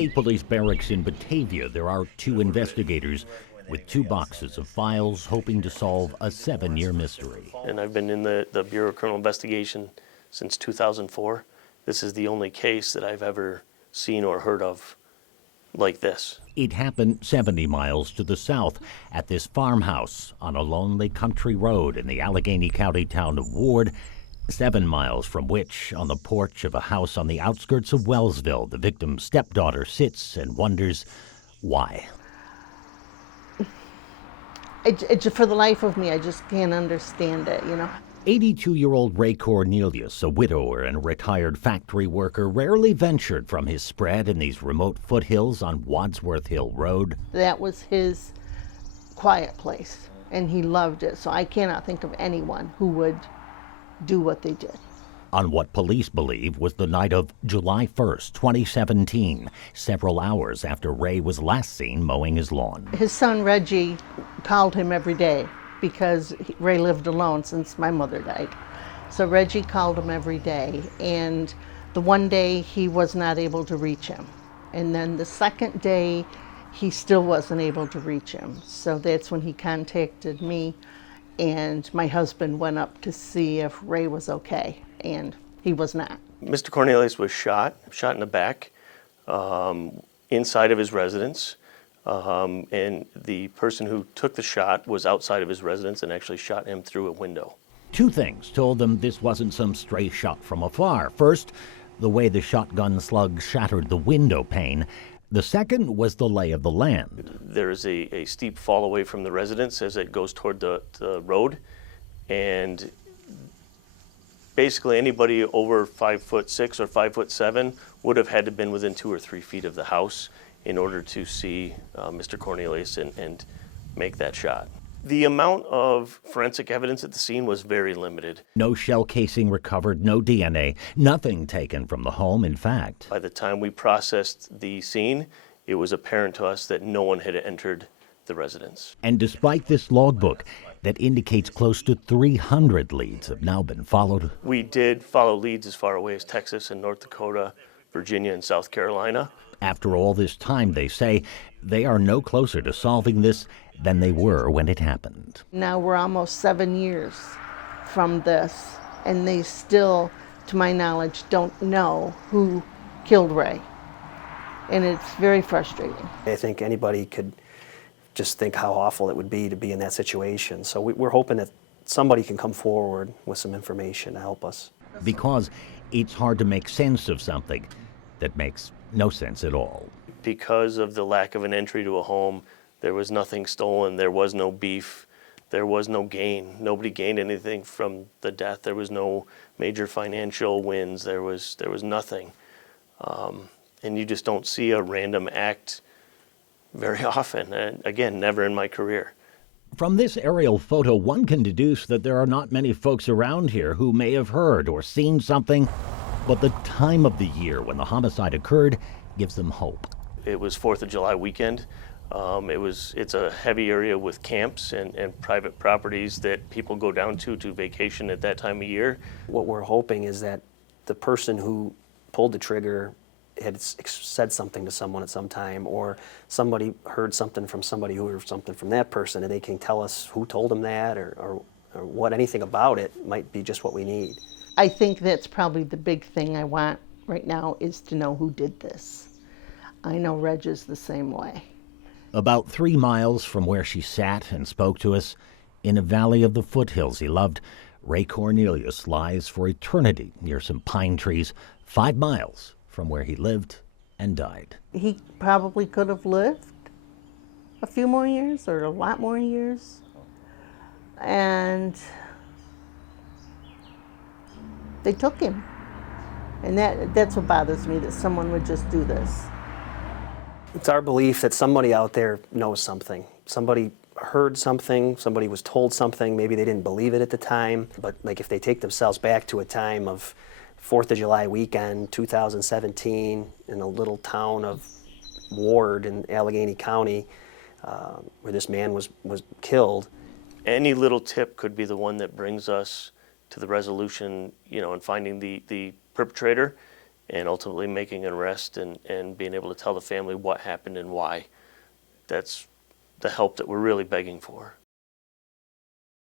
State Police Barracks in Batavia, there are two investigators with two boxes of files hoping to solve a 7-year mystery. And I've been in the Bureau of Criminal Investigation since 2004. This is the only case that I've ever seen or heard of like this. It happened 70 miles to the south at this farmhouse on a lonely country road in the Allegheny County town of Ward, 7 miles from which, on the porch of a house on the outskirts of Wellsville, the victim's stepdaughter sits and wonders why. For the life of me, I just can't understand it, 82-year-old Ray Cornelius, a widower and a retired factory worker, rarely ventured from his spread in these remote foothills on Wadsworth Hill Road. That was his quiet place, and he loved it, so I cannot think of anyone who would do what they did. On what police believe was the night of July 1st, 2017, several hours after Ray was last seen mowing his lawn. His son Reggie called him every day because Ray lived alone since my mother died. So Reggie called him every day, and the one day he was not able to reach him. And then the second day he still wasn't able to reach him. So that's when he contacted me, and my husband went up to see if Ray was okay, and he was not. Mr. Cornelius was shot in the back, inside of his residence. And the person who took the shot was outside of his residence and actually shot him through a window. Two things told them this wasn't some stray shot from afar. First, the way the shotgun slug shattered the window pane. The second was the lay of the land. There is a steep fall away from the residence as it goes toward the road, and basically anybody over 5'6" or 5'7" would have had to been within 2 or 3 feet of the house in order to see Mr. Cornelius and make that shot. The amount of forensic evidence at the scene was very limited. No shell casing recovered, no DNA, nothing taken from the home, in fact. By the time we processed the scene, it was apparent to us that no one had entered the residence. And despite this logbook that indicates close to 300 leads have now been followed. We did follow leads as far away as Texas and North Dakota, Virginia, and South Carolina. After all this time, they say, they are no closer to solving this than they were when it happened. Now we're almost 7 years from this, and they still, to my knowledge, don't know who killed Ray. And it's very frustrating. I think anybody could just think how awful it would be to be in that situation. So we're hoping that somebody can come forward with some information to help us. Because it's hard to make sense of something that makes no sense at all. Because of the lack of an entry to a home, there was nothing stolen, there was no beef, there was no gain. Nobody gained anything from the death. There was no major financial wins. There was nothing. And you just don't see a random act very often. And again, never in my career. From this aerial photo, one can deduce that there are not many folks around here who may have heard or seen something, but the time of the year when the homicide occurred gives them hope. It was 4th of July weekend. It's a heavy area with camps and private properties that people go down to vacation at that time of year. What we're hoping is that the person who pulled the trigger had said something to someone at some time, or somebody heard something from somebody who heard something from that person, and they can tell us who told them that or what anything about it might be just what we need. I think that's probably the big thing I want right now, is to know who did this. I know Reg is the same way. About 3 miles from where she sat and spoke to us, in a valley of the foothills he loved, Ray Cornelius lies for eternity near some pine trees 5 miles from where he lived and died. He probably could have lived a few more years or a lot more years. And they took him. And that's what bothers me, that someone would just do this. It's our belief that somebody out there knows something. Somebody heard something, somebody was told something, maybe they didn't believe it at the time, but like if they take themselves back to a time of 4th of July weekend, 2017, in a little town of Ward in Allegheny County, where this man was killed. Any little tip could be the one that brings us to the resolution, and finding the perpetrator and ultimately making an arrest and being able to tell the family what happened and why. That's the help that we're really begging for.